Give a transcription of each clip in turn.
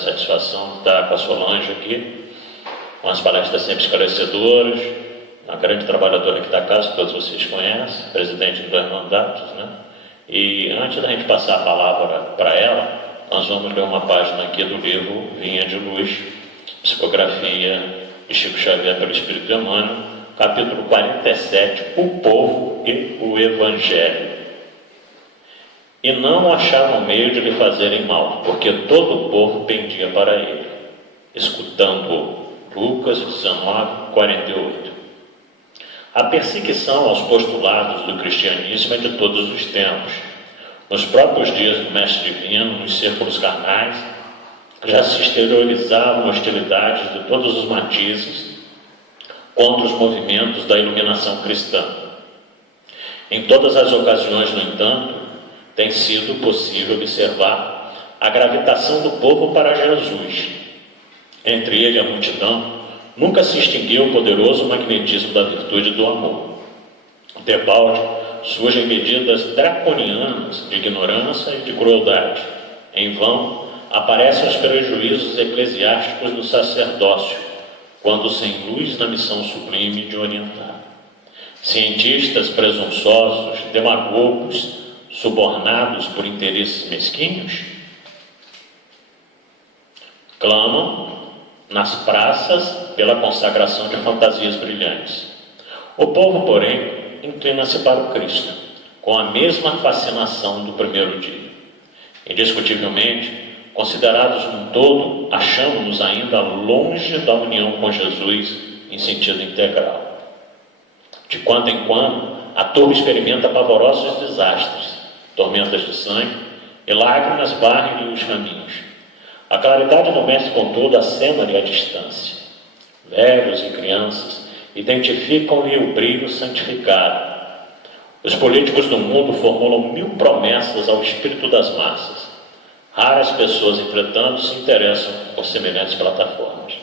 satisfação estar com a Solange aqui, com as palestras sempre esclarecedoras, uma grande trabalhadora aqui da casa, que todos vocês conhecem, presidente de 2 mandatos, né? E antes da gente passar a palavra para ela, nós vamos ler uma página aqui do livro Vinha de Luz, Psicografia de Chico Xavier pelo Espírito Emmanuel, capítulo 47, O Povo e o Evangelho. E não achavam meio de lhe fazerem mal, porque todo o povo pendia para ele. Escutando Lucas 19, 48. A perseguição aos postulados do cristianismo é de todos os tempos. Nos próprios dias do Mestre Divino, nos círculos carnais, já se exteriorizavam hostilidades de todos os matizes contra os movimentos da iluminação cristã. Em todas as ocasiões, no entanto, tem sido possível observar a gravitação do povo para Jesus. Entre ele e a multidão, nunca se extinguiu o poderoso magnetismo da virtude e do amor. Debalde surgem medidas draconianas de ignorância e de crueldade. Em vão aparecem os prejuízos eclesiásticos do sacerdócio, quando sem luz na missão sublime de orientar. Cientistas presunçosos, demagogos, subornados por interesses mesquinhos, clamam nas praças pela consagração de fantasias brilhantes. O povo, porém, inclina-se para o Cristo, com a mesma fascinação do primeiro dia. Indiscutivelmente, considerados num todo, achamos-nos ainda longe da união com Jesus em sentido integral. De quando em quando, a turba experimenta pavorosos desastres, tormentas de sangue e lágrimas barrem-lhe os caminhos. A claridade do Mestre, contudo, acena-lhe a distância. Velhos e crianças identificam-lhe o brilho santificado. Os políticos do mundo formulam 1000 promessas ao espírito das massas. Raras pessoas, entretanto, se interessam por semelhantes plataformas.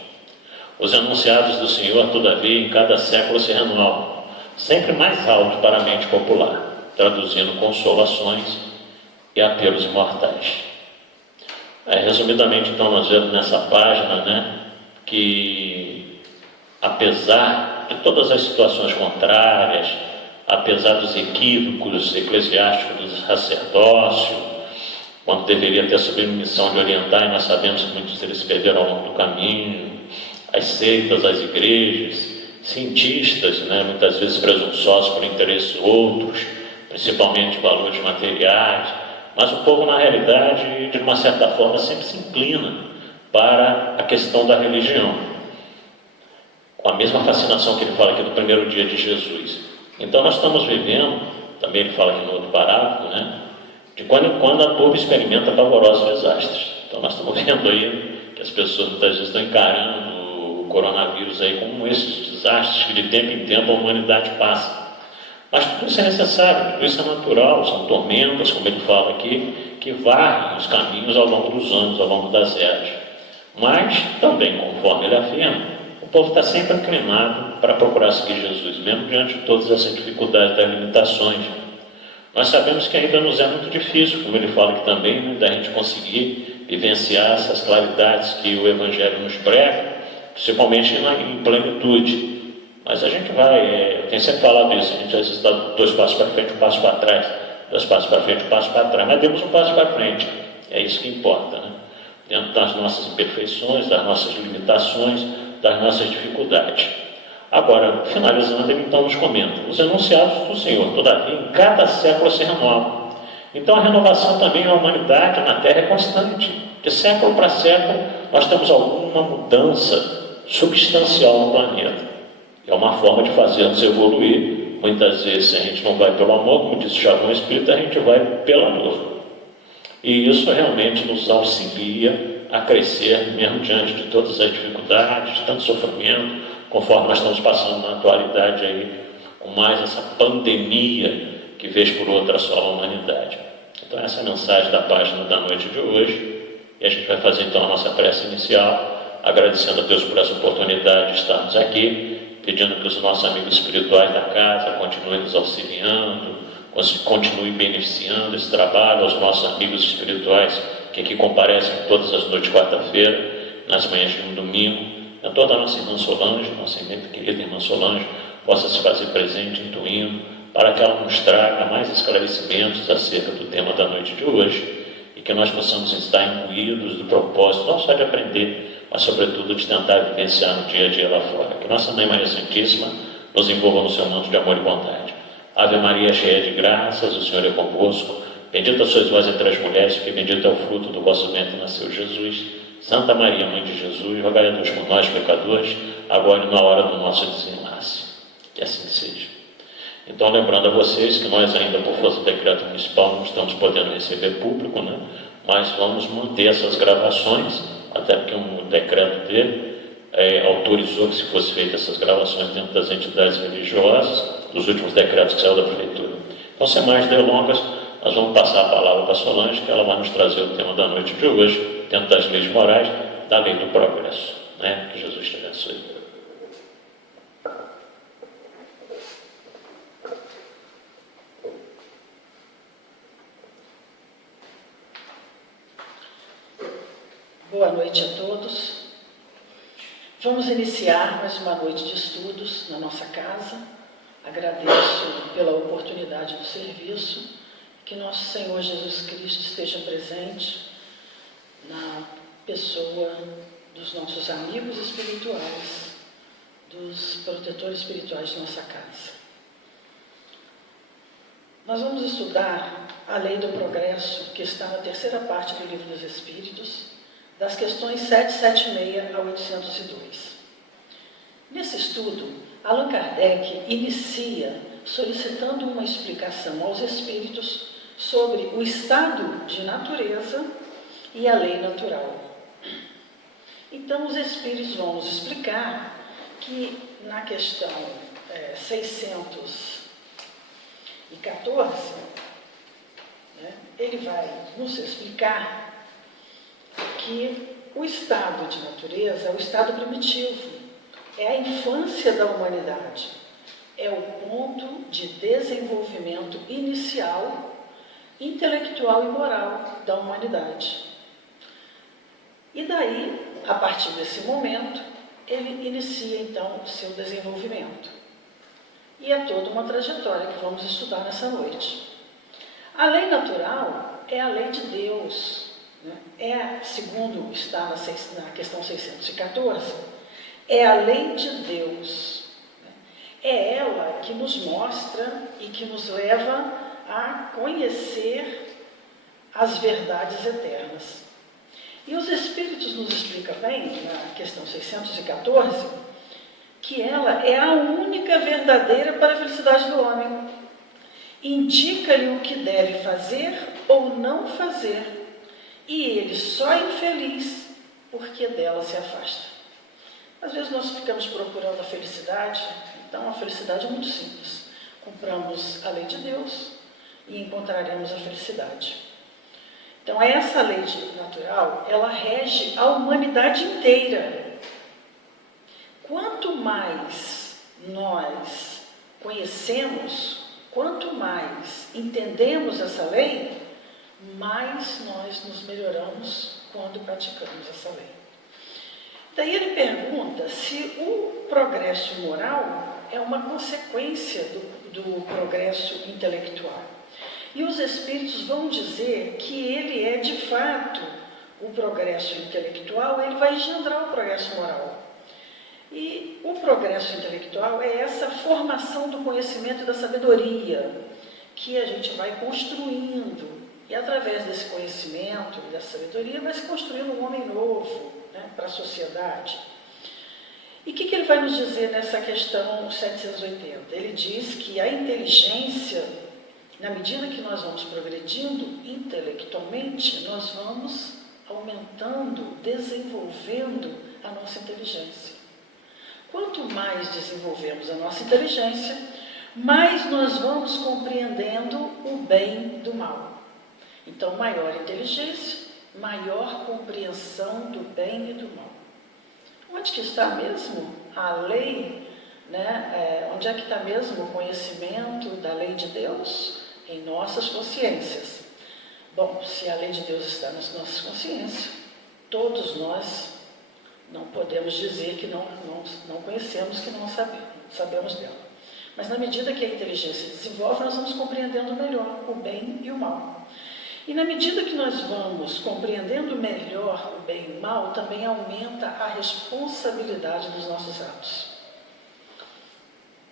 Os enunciados do Senhor, todavia, em cada século se renovam, sempre mais alto para a mente popular, traduzindo consolações e apelos imortais. Resumidamente, então, nós vemos nessa página, que apesar de todas as situações contrárias, apesar dos equívocos eclesiásticos do sacerdócio, quando deveria ter assumido a missão de orientar, e nós sabemos que muitos deles perderam ao longo do caminho, as seitas, as igrejas, cientistas, muitas vezes presunçosos por interesses outros, principalmente valores materiais, mas o povo, na realidade, de uma certa forma, sempre se inclina para a questão da religião, com a mesma fascinação que ele fala aqui do primeiro dia de Jesus. Então nós estamos vivendo, também ele fala aqui no outro parágrafo, de quando em quando a turba experimenta pavorosos desastres. Então nós estamos vendo aí que as pessoas muitas vezes estão encarando o coronavírus aí como esses desastres que de tempo em tempo a humanidade passa. Mas tudo isso é necessário, tudo isso é natural, são tormentas, como ele fala aqui, que varrem os caminhos ao longo dos anos, ao longo das eras. Mas, também, conforme ele afirma, o povo está sempre inclinado para procurar seguir Jesus, mesmo diante de todas essas dificuldades, das limitações. Nós sabemos que ainda nos é muito difícil, como ele fala aqui também, da gente conseguir vivenciar essas claridades que o Evangelho nos prega, principalmente em plenitude. Mas a gente vai, eu tenho sempre falado isso, a gente às vezes dá 2 passos para frente, 1 passo para trás, 2 passos para frente, 1 passo para trás, mas demos 1 passo para frente, é isso que importa, dentro das nossas imperfeições, das nossas limitações, das nossas dificuldades. Agora, finalizando, ele então nos comenta: os enunciados do Senhor, todavia, em cada século se renovam. Então a renovação também na humanidade, na Terra, é constante. De século para século, nós temos alguma mudança substancial no planeta. É uma forma de fazermos evoluir. Muitas vezes a gente não vai pelo amor, como disse o Chavão Espírita, a gente vai pela dor. E isso realmente nos auxilia a crescer, mesmo diante de todas as dificuldades, de tanto sofrimento, conforme nós estamos passando na atualidade aí, com mais essa pandemia que vez por outra assola a humanidade. Então essa é a mensagem da página da noite de hoje, e a gente vai fazer então a nossa prece inicial, agradecendo a Deus por essa oportunidade de estarmos aqui, pedindo que os nossos amigos espirituais da casa continuem nos auxiliando, continuem beneficiando esse trabalho, aos nossos amigos espirituais que aqui comparecem todas as noites de quarta-feira, nas manhãs de um domingo, a toda a nossa irmã Solange, nossa querida irmã Solange, possa se fazer presente, intuindo, para que ela nos traga mais esclarecimentos acerca do tema da noite de hoje, e que nós possamos estar imbuídos do propósito, não só de aprender, mas sobretudo de tentar vivenciar no dia a dia lá fora. Que nossa Mãe Maria Santíssima nos envolva no seu manto de amor e bondade. Ave Maria, cheia de graças, o Senhor é convosco. Bendita sois vós entre as mulheres, porque bendito é o fruto do vosso ventre, nasceu Jesus. Santa Maria, Mãe de Jesus, rogai a Deus por nós, pecadores, agora e na hora do nosso desenlace. Que assim seja. Então, lembrando a vocês que nós ainda, por força do decreto municipal, não estamos podendo receber público, né? Mas vamos manter essas gravações, até porque um decreto dele autorizou que se fosse feitas essas gravações dentro das entidades religiosas, dos últimos decretos que saiu da prefeitura. Então, sem mais delongas, nós vamos passar a palavra para a Solange, que ela vai nos trazer o tema da noite de hoje, dentro das leis morais, da lei do progresso, né? Que Jesus te abençoe. Boa noite a todos. Vamos iniciar mais uma noite de estudos na nossa casa. Agradeço pela oportunidade do serviço, que nosso Senhor Jesus Cristo esteja presente na pessoa dos nossos amigos espirituais, dos protetores espirituais de nossa casa. Nós vamos estudar a lei do progresso, que está na terceira parte do Livro dos Espíritos, das questões 776 a 802. Nesse estudo, Allan Kardec inicia solicitando uma explicação aos espíritos sobre o estado de natureza e a lei natural. Então, os espíritos vão nos explicar que na questão 614, né, ele vai nos explicar que o estado de natureza é o estado primitivo, é a infância da humanidade, é o ponto de desenvolvimento inicial, intelectual e moral da humanidade. E daí, a partir desse momento, ele inicia então o seu desenvolvimento. E é toda uma trajetória que vamos estudar nessa noite. A lei natural é a lei de Deus, né? Segundo está na questão 614, é a lei de Deus. Né? É ela que nos mostra e que nos leva a conhecer as verdades eternas. E os Espíritos nos explicam bem, na questão 614, que ela é a única verdadeira para a felicidade do homem. Indica-lhe o que deve fazer ou não fazer, e ele só é infeliz porque dela se afasta. Às vezes nós ficamos procurando a felicidade, então a felicidade é muito simples. Cumpramos a lei de Deus e encontraremos a felicidade. Então essa lei natural, ela rege a humanidade inteira. Quanto mais nós conhecemos, quanto mais entendemos essa lei, mais nós nos melhoramos quando praticamos essa lei. Daí ele pergunta se o progresso moral é uma consequência do progresso intelectual. E os Espíritos vão dizer que ele é, de fato, o progresso intelectual, ele vai engendrar o progresso moral. E o progresso intelectual é essa formação do conhecimento e da sabedoria que a gente vai construindo. E através desse conhecimento e dessa sabedoria vai se construindo um homem novo, né, para a sociedade. E o que ele vai nos dizer nessa questão 780? Ele diz que a inteligência, na medida que nós vamos progredindo intelectualmente, nós vamos aumentando, desenvolvendo a nossa inteligência. Quanto mais desenvolvemos a nossa inteligência, mais nós vamos compreendendo o bem do mal. Então, maior inteligência, maior compreensão do bem e do mal. Onde que está mesmo a lei, né? Onde é que está mesmo o conhecimento da lei de Deus? Em nossas consciências. Bom, se a lei de Deus está nas nossas consciências, todos nós não podemos dizer que não conhecemos, que não sabemos dela. Mas na medida que a inteligência desenvolve, nós vamos compreendendo melhor o bem e o mal. E na medida que nós vamos compreendendo melhor o bem e o mal, também aumenta a responsabilidade dos nossos atos.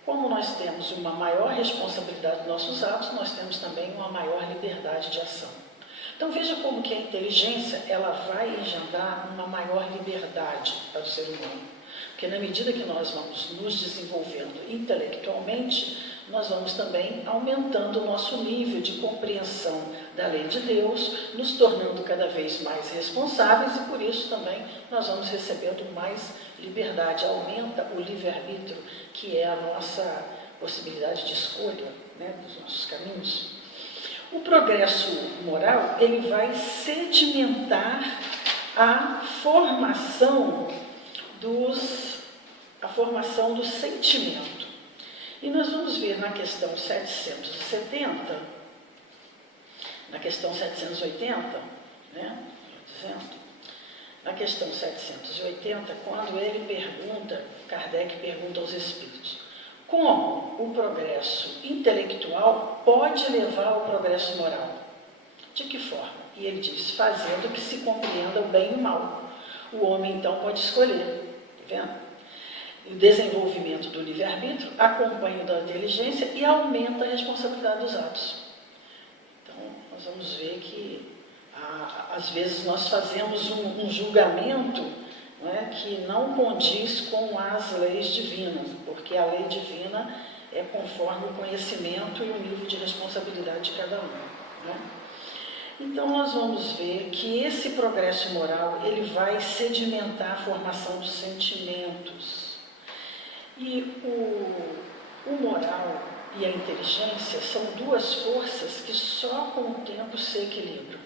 Como nós temos uma maior responsabilidade dos nossos atos, nós temos também uma maior liberdade de ação. Então veja como que a inteligência ela vai engendrar uma maior liberdade para o ser humano. Porque na medida que nós vamos nos desenvolvendo intelectualmente, nós vamos também aumentando o nosso nível de compreensão da lei de Deus, nos tornando cada vez mais responsáveis e por isso também nós vamos recebendo mais liberdade, aumenta o livre-arbítrio, que é a nossa possibilidade de escolha, né, dos nossos caminhos. O progresso moral, ele vai sedimentar a formação do sentimento. E nós vamos ver na questão 770, na questão 780, né, na questão 780, quando Kardec pergunta aos espíritos, como o progresso intelectual pode levar ao progresso moral? De que forma? E ele diz, fazendo que se compreenda o bem e o mal. O homem, então, pode escolher. Está vendo? O desenvolvimento do livre-arbítrio acompanha o da inteligência e aumenta a responsabilidade dos atos. Então, nós vamos ver que, às vezes, nós fazemos um julgamento, não é, que não condiz com as leis divinas, porque a lei divina é conforme o conhecimento e o nível de responsabilidade de cada um. Né? Então, nós vamos ver que esse progresso moral ele vai sedimentar a formação dos sentimentos. E o moral e a inteligência são duas forças que só com o tempo se equilibram.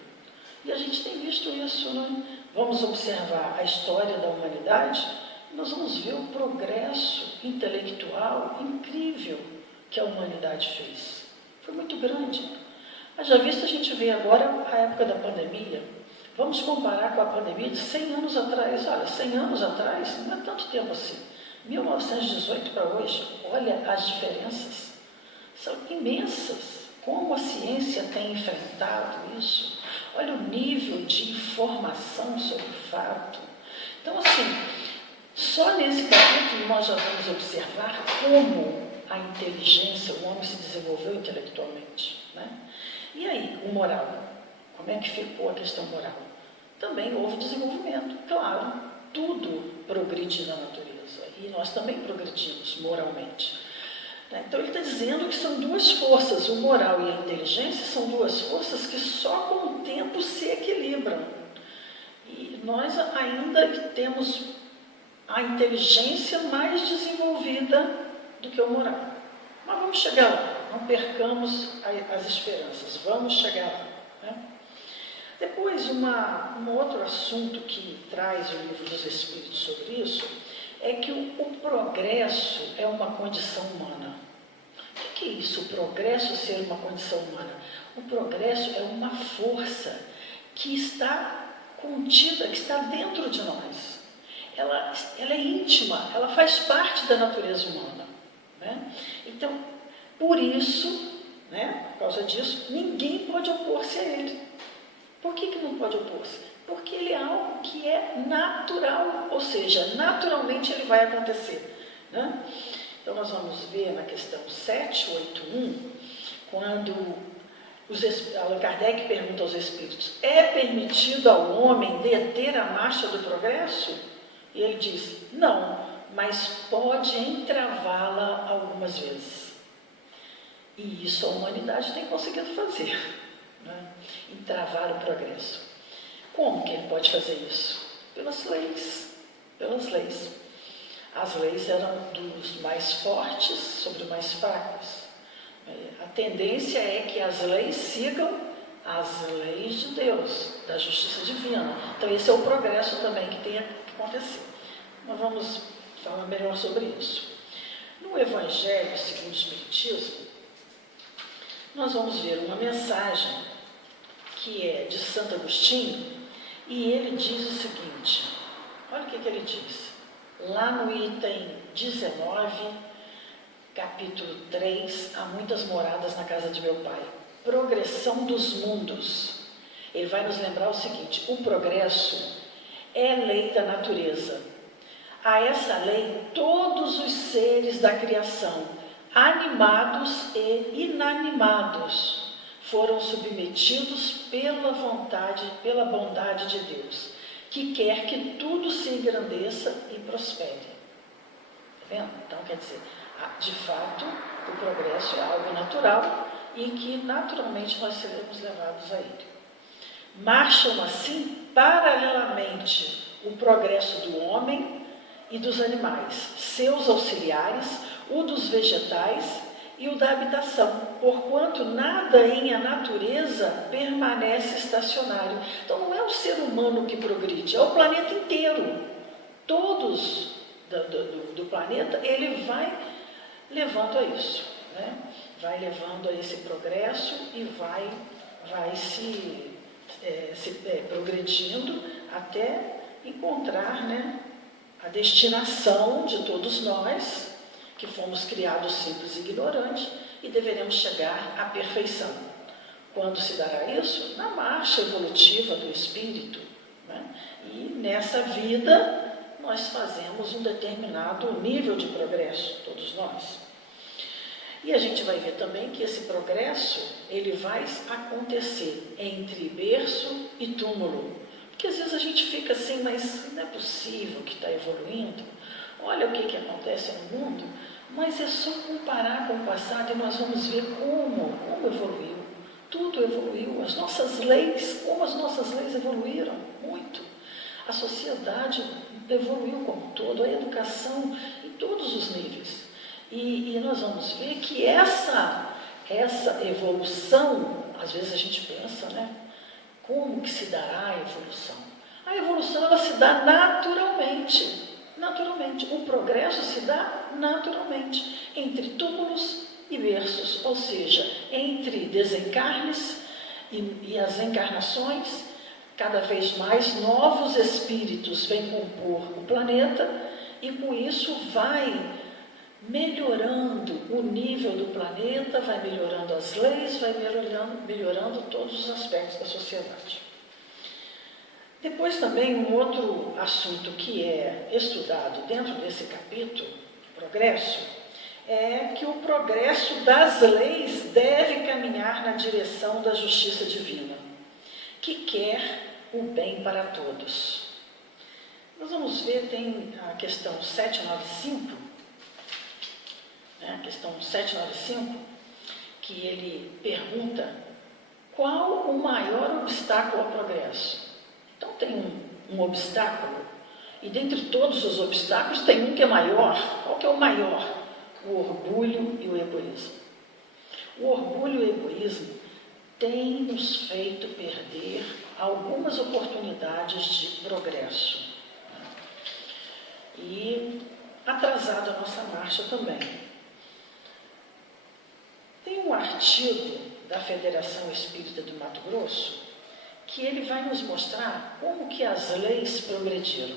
E a gente tem visto isso, né? Vamos observar a história da humanidade, nós vamos ver o progresso intelectual incrível que a humanidade fez. Foi muito grande. Haja visto, a gente vê agora a época da pandemia. Vamos comparar com a pandemia de 100 anos atrás. Olha, 100 anos atrás não é tanto tempo assim. 1918 para hoje, olha as diferenças. São imensas. Como a ciência tem enfrentado isso. Olha o nível de informação sobre o fato. Então, assim, só nesse capítulo nós já vamos observar como a inteligência, o homem se desenvolveu intelectualmente. Né? E aí, o moral? Como é que ficou a questão moral? Também houve desenvolvimento, claro, tudo progride na natureza. E nós também progredimos moralmente. Então ele está dizendo que são duas forças, o moral e a inteligência são duas forças que só com o tempo se equilibram. E nós ainda temos a inteligência mais desenvolvida do que o moral. Mas vamos chegar lá, não percamos as esperanças, vamos chegar lá. Né? Depois, um outro assunto que traz o Livro dos Espíritos sobre isso é que o progresso é uma condição humana. O que é isso, o progresso ser uma condição humana? O progresso é uma força que está contida, que está dentro de nós. Ela é íntima, ela faz parte da natureza humana. Né? Então, por isso, né, por causa disso, ninguém pode opor-se a ele. Por que não pode opor-se? Porque ele é algo que é natural, ou seja, naturalmente ele vai acontecer. Né? Então, nós vamos ver na questão 781, quando Allan Kardec pergunta aos espíritos, é permitido ao homem deter a marcha do progresso? E ele diz, não, mas pode entravá-la algumas vezes. E isso a humanidade tem conseguido fazer, né? Entravar o progresso. Como que ele pode fazer isso? Pelas leis. Pelas leis. As leis eram dos mais fortes sobre os mais fracos. A tendência é que as leis sigam as leis de Deus, da justiça divina. Então esse é o progresso também que tem que acontecer. Nós vamos falar melhor sobre isso. No Evangelho segundo o Espiritismo, nós vamos ver uma mensagem que é de Santo Agostinho, e ele diz o seguinte, olha o que ele diz, lá no item 19, capítulo 3, há muitas moradas na casa de meu pai. Progressão dos mundos. Ele vai nos lembrar o seguinte, o progresso é lei da natureza. A essa lei, todos os seres da criação, animados e inanimados, foram submetidos pela vontade, pela bondade de Deus, que quer que tudo se engrandeça e prospere. Está vendo? Então, quer dizer, de fato, o progresso é algo natural e que naturalmente nós seremos levados a ele. Marcham assim, paralelamente, o progresso do homem e dos animais, seus auxiliares, o dos vegetais e o da habitação, porquanto nada em a natureza permanece estacionário. Então não é o ser humano que progride, é o planeta inteiro. Todos do planeta, ele vai levando a isso, né? Vai levando a esse progresso e vai se progredindo até encontrar, né, a destinação de todos nós, que fomos criados simples e ignorantes, e deveremos chegar à perfeição. Quando se dará isso? Na marcha evolutiva do espírito, né? E nessa vida nós fazemos um determinado nível de progresso, todos nós. E a gente vai ver também que esse progresso, ele vai acontecer entre berço e túmulo. Porque às vezes a gente fica assim, mas não é possível que está evoluindo. Olha o que acontece no mundo, mas é só comparar com o passado e nós vamos ver como evoluiu. Tudo evoluiu, as nossas leis, como as nossas leis evoluíram, muito. A sociedade evoluiu como um todo, a educação em todos os níveis. E nós vamos ver que essa evolução, às vezes a gente pensa, né? Como que se dará a evolução? A evolução, ela se dá naturalmente. Naturalmente. O progresso se dá naturalmente. Entre túmulos e berços. Ou seja, entre desencarnes e as encarnações, cada vez mais novos espíritos vêm compor o planeta e com isso vai melhorando o nível do planeta, vai melhorando as leis, vai melhorando todos os aspectos da sociedade. Depois também um outro assunto que é estudado dentro desse capítulo, progresso, é que o progresso das leis deve caminhar na direção da justiça divina, que quer o bem para todos. Nós vamos ver, tem a questão 795, a questão 795, que ele pergunta qual o maior obstáculo ao progresso. Então tem um obstáculo, e dentre todos os obstáculos tem um que é maior. Qual que é o maior? O orgulho e o egoísmo. O orgulho e o egoísmo têm nos feito perder algumas oportunidades de progresso e atrasado a nossa marcha também. Tem um artigo da Federação Espírita do Mato Grosso que ele vai nos mostrar como que as leis progrediram.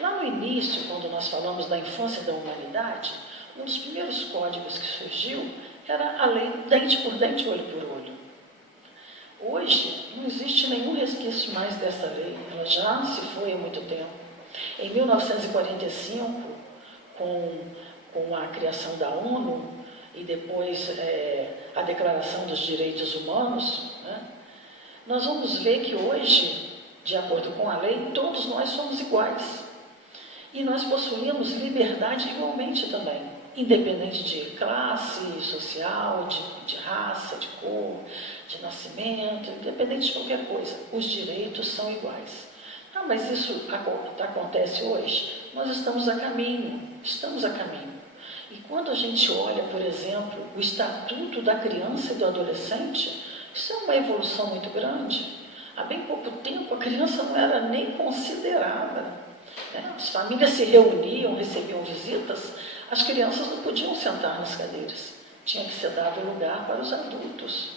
Lá no início, quando nós falamos da infância da humanidade, um dos primeiros códigos que surgiu era a lei dente por dente, olho por olho. Hoje, não existe nenhum resquício mais dessa lei, ela já se foi há muito tempo. Em 1945, com a criação da ONU e depois a Declaração dos Direitos Humanos, né, nós vamos ver que hoje, de acordo com a lei, todos nós somos iguais. E nós possuímos liberdade igualmente também, independente de classe social, de raça, de cor, de nascimento, independente de qualquer coisa. Os direitos são iguais. Ah, mas isso acontece hoje? Nós estamos a caminho. E quando a gente olha, por exemplo, o Estatuto da Criança e do Adolescente, isso é uma evolução muito grande. Há bem pouco tempo a criança não era nem considerada, né? As famílias se reuniam, recebiam visitas, as crianças não podiam sentar nas cadeiras. Tinha que ser dado lugar para os adultos.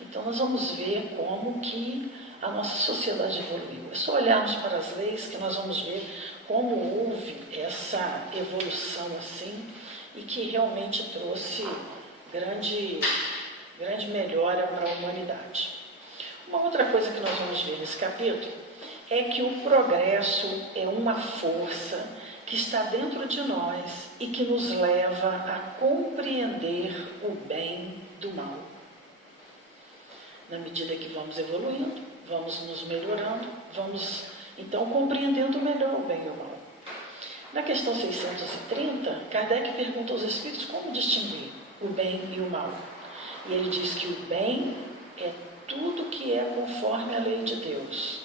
Então nós vamos ver como que a nossa sociedade evoluiu. É só olharmos para as leis que nós vamos ver como houve essa evolução assim e que realmente trouxe grande melhora para a humanidade. Uma outra coisa que nós vamos ver nesse capítulo é que o progresso é uma força que está dentro de nós e que nos leva a compreender o bem do mal. Na medida que vamos evoluindo, vamos nos melhorando, vamos então compreendendo melhor o bem e o mal. Na questão 630, Kardec pergunta aos espíritos como distinguir o bem e o mal. E ele diz que o bem é tudo que é conforme a lei de Deus,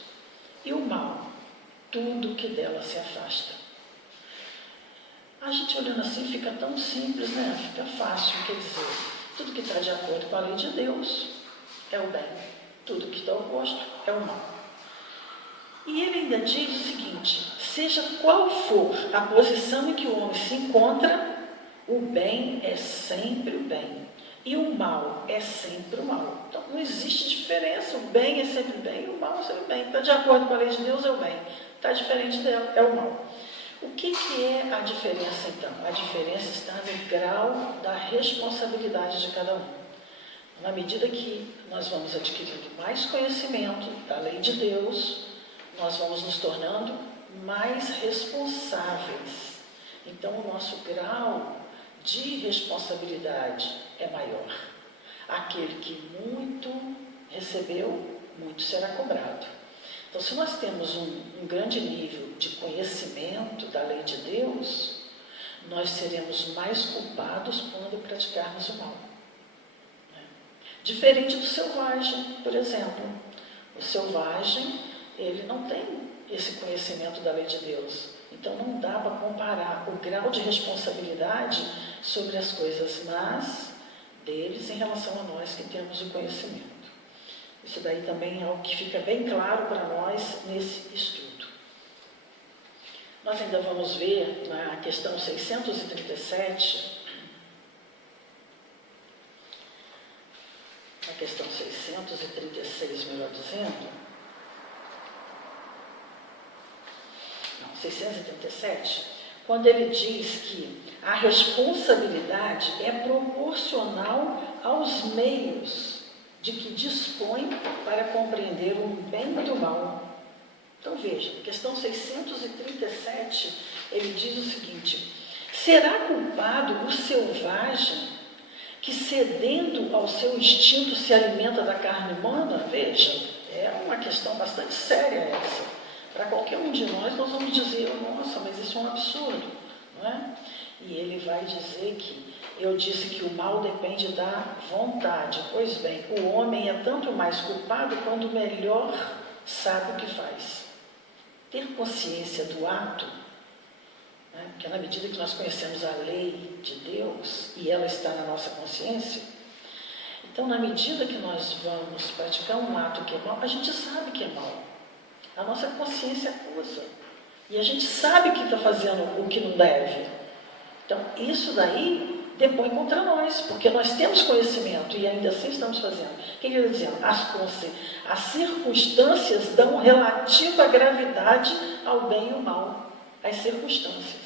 e o mal, tudo que dela se afasta. A gente olhando assim fica tão simples, né? Fica fácil, quer dizer, tudo que está de acordo com a lei de Deus é o bem, tudo que está oposto é o mal. E ele ainda diz o seguinte: seja qual for a posição em que o homem se encontra, o bem é sempre o bem e o mal é sempre o mal. Então não existe diferença, o bem é sempre o bem e o mal é sempre o bem. Está de acordo com a lei de Deus é o bem, está diferente dela é o mal. O que é a diferença então? A diferença está no grau da responsabilidade de cada um. Na medida que nós vamos adquirindo mais conhecimento da lei de Deus, nós vamos nos tornando mais responsáveis. Então, o nosso grau de responsabilidade é maior. Aquele que muito recebeu, muito será cobrado. Então, se nós temos um grande nível de conhecimento da lei de Deus, nós seremos mais culpados quando praticarmos o mal. Diferente do selvagem, por exemplo. O selvagem, ele não tem esse conhecimento da lei de Deus. Então não dá para comparar o grau de responsabilidade sobre as coisas más deles em relação a nós que temos o conhecimento. Isso daí também é algo que fica bem claro para nós nesse estudo. Nós ainda vamos ver na questão 637, na questão 636, melhor dizendo, 637, quando ele diz que a responsabilidade é proporcional aos meios de que dispõe para compreender o bem do mal. Então veja, questão 637, ele diz o seguinte: será culpado o selvagem que, cedendo ao seu instinto, se alimenta da carne humana? Veja, é uma questão bastante séria essa. Para qualquer um de nós vamos dizer: nossa, mas isso é um absurdo, não é? E ele vai dizer que eu disse que o mal depende da vontade. Pois bem, o homem é tanto mais culpado quando melhor sabe o que faz. Ter consciência do ato, né? Porque na medida que nós conhecemos a lei de Deus e ela está na nossa consciência, então na medida que nós vamos praticar um ato que é mal, a gente sabe que é mal. A nossa consciência acusa. E a gente sabe que está fazendo o que não deve. Então, isso daí depõe contra nós, porque nós temos conhecimento e ainda assim estamos fazendo. O que ele está dizendo? As circunstâncias dão relativa gravidade ao bem e ao mal. As circunstâncias.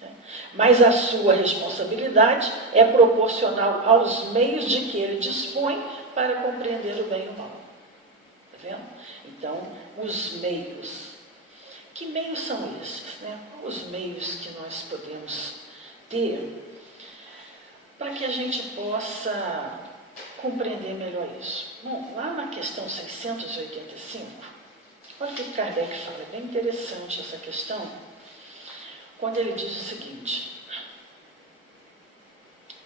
Né? Mas a sua responsabilidade é proporcional aos meios de que ele dispõe para compreender o bem e o mal. Está vendo? Então, os meios. Que meios são esses? Né? Os meios que nós podemos ter para que a gente possa compreender melhor isso? Bom, lá na questão 685, olha o que Kardec fala, é bem interessante essa questão, quando ele diz o seguinte: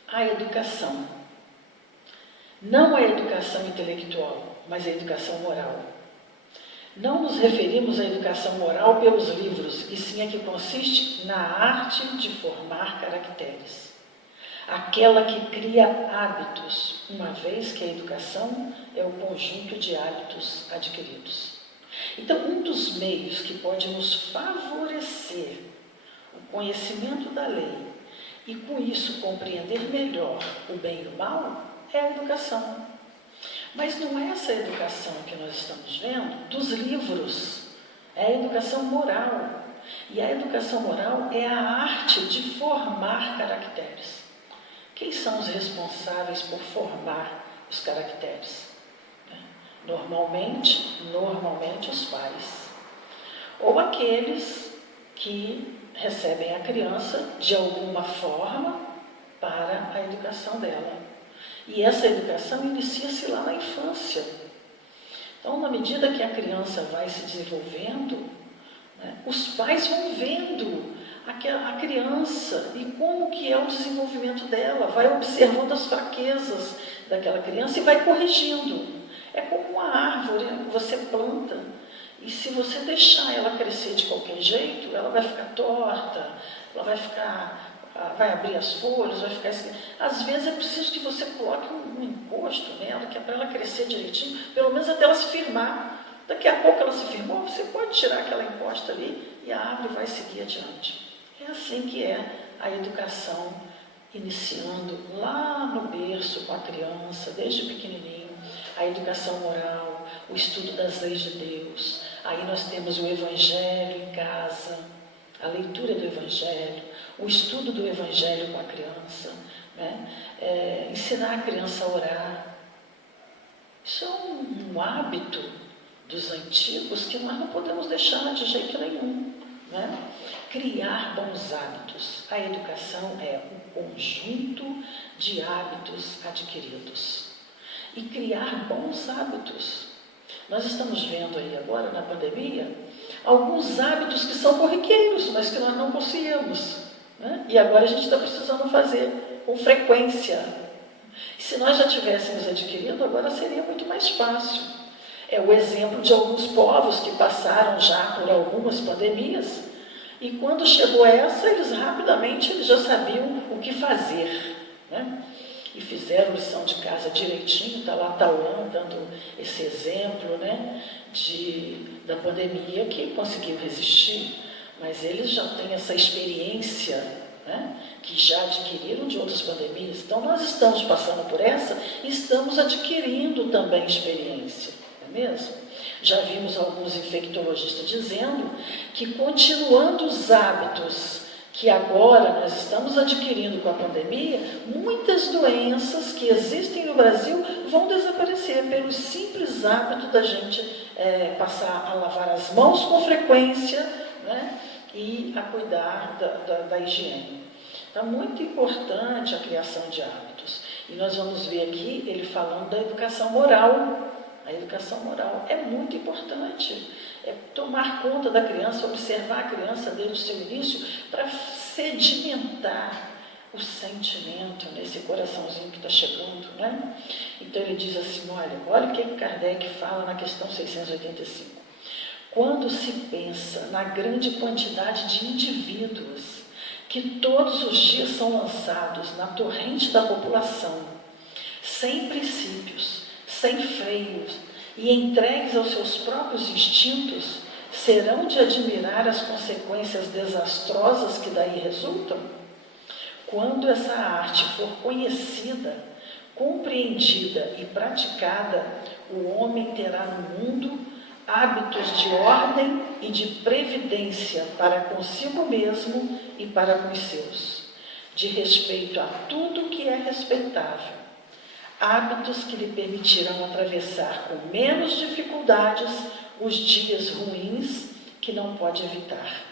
a educação, não a educação intelectual, mas a educação moral. Não nos referimos à educação moral pelos livros, e sim a que consiste na arte de formar caracteres. Aquela que cria hábitos, uma vez que a educação é o conjunto de hábitos adquiridos. Então, um dos meios que pode nos favorecer o conhecimento da lei e, com isso, compreender melhor o bem e o mal é a educação. Mas não é essa educação que nós estamos vendo dos livros, é a educação moral. E a educação moral é a arte de formar caracteres. Quem são os responsáveis por formar os caracteres? Normalmente os pais. Ou aqueles que recebem a criança de alguma forma para a educação dela. E essa educação inicia-se lá na infância. Então, na medida que a criança vai se desenvolvendo, os pais vão vendo a criança e como que é o desenvolvimento dela, vai observando as fraquezas daquela criança e vai corrigindo. É como uma árvore, você planta, e se você deixar ela crescer de qualquer jeito, ela vai ficar torta, ela vai abrir as folhas, vai ficar assim. Às vezes é preciso que você coloque um encosto nela, que é para ela crescer direitinho, pelo menos até ela se firmar. Daqui a pouco ela se firmou, você pode tirar aquela encosta ali e a árvore vai seguir adiante. É assim que é a educação, iniciando lá no berço com a criança, desde pequenininho, a educação moral, o estudo das leis de Deus. Aí nós temos o Evangelho em casa, a leitura do Evangelho, o estudo do Evangelho com a criança, ensinar a criança a orar. Isso é um hábito dos antigos que nós não podemos deixar de jeito nenhum. Criar bons hábitos. A educação é um conjunto de hábitos adquiridos. E criar bons hábitos. Nós estamos vendo aí agora, na pandemia, alguns hábitos que são corriqueiros, mas que nós não conseguimos. E agora a gente está precisando fazer com frequência. E se nós já tivéssemos adquirido, agora seria muito mais fácil. É o exemplo de alguns povos que passaram já por algumas pandemias, e quando chegou essa, eles rapidamente já sabiam o que fazer, e fizeram lição de casa direitinho. Está lá Tauan dando esse exemplo da pandemia, que conseguiu resistir, mas eles já têm essa experiência, que já adquiriram de outras pandemias. Então nós estamos passando por essa e estamos adquirindo também experiência, não é mesmo? Já vimos alguns infectologistas dizendo que, continuando os hábitos que agora nós estamos adquirindo com a pandemia, muitas doenças que existem no Brasil vão desaparecer pelo simples hábito da gente passar a lavar as mãos com frequência, e a cuidar da higiene. Então, muito importante a criação de hábitos. E nós vamos ver aqui ele falando da educação moral. A educação moral é muito importante. É tomar conta da criança, observar a criança desde o seu início, para sedimentar o sentimento nesse coraçãozinho que está chegando. Então ele diz assim, olha o que Kardec fala na questão 685. Quando se pensa na grande quantidade de indivíduos que todos os dias são lançados na torrente da população, sem princípios, sem freios e entregues aos seus próprios instintos, serão de admirar as consequências desastrosas que daí resultam? Quando essa arte for conhecida, compreendida e praticada, o homem terá no mundo hábitos de ordem e de previdência para consigo mesmo e para com os seus, de respeito a tudo que é respeitável, hábitos que lhe permitirão atravessar com menos dificuldades os dias ruins que não pode evitar.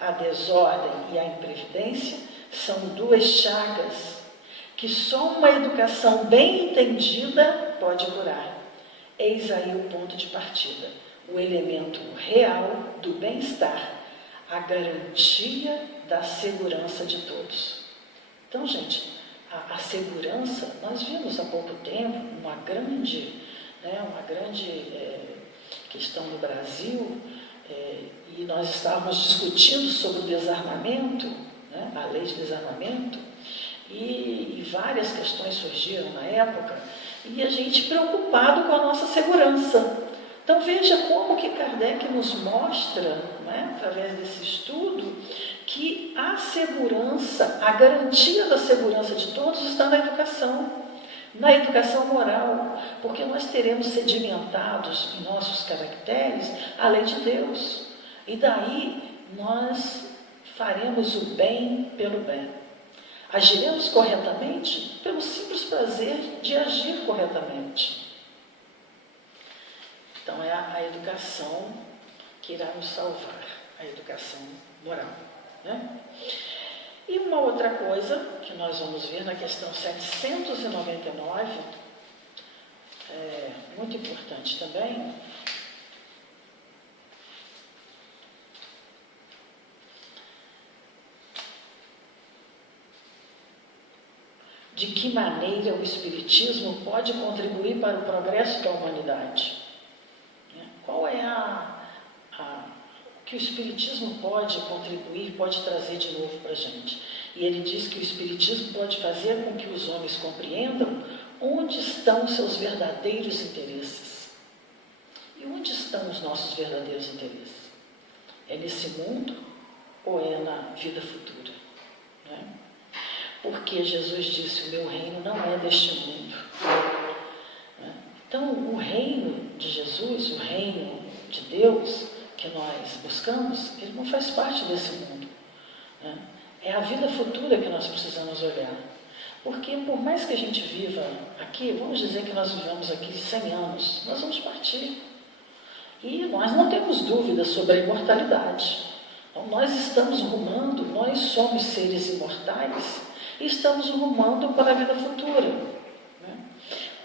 A desordem e a imprevidência são duas chagas que só uma educação bem entendida pode curar. Eis aí o ponto de partida, o elemento real do bem-estar, a garantia da segurança de todos. Então, gente, a segurança, nós vimos há pouco tempo uma grande questão no Brasil, e nós estávamos discutindo sobre o desarmamento, a lei de desarmamento, e várias questões surgiram na época, e a gente preocupado com a nossa segurança. Então veja como que Kardec nos mostra, através desse estudo, que a segurança, a garantia da segurança de todos está na educação. na educação moral, porque nós teremos sedimentados em nossos caracteres a lei de Deus, e daí nós faremos o bem pelo bem. Agiremos corretamente pelo simples prazer de agir corretamente. Então é a educação que irá nos salvar, a educação moral, né? E uma outra coisa que nós vamos ver na questão 799, muito importante também, de que maneira o Espiritismo pode contribuir para o progresso da humanidade. Qual é o que o Espiritismo pode contribuir, pode trazer de novo para a gente? E ele diz que o Espiritismo pode fazer com que os homens compreendam onde estão os seus verdadeiros interesses. E onde estão os nossos verdadeiros interesses? É nesse mundo ou é na vida futura? Não é? Porque Jesus disse, o meu reino não é deste mundo. Então, o reino de Jesus, o reino de Deus que nós buscamos, ele não faz parte desse mundo. É a vida futura que nós precisamos olhar. Porque, por mais que a gente viva aqui, vamos dizer que nós vivamos aqui 100 anos, nós vamos partir. E nós não temos dúvidas sobre a imortalidade. Então, nós estamos rumando, nós somos seres imortais, e estamos rumando para a vida futura.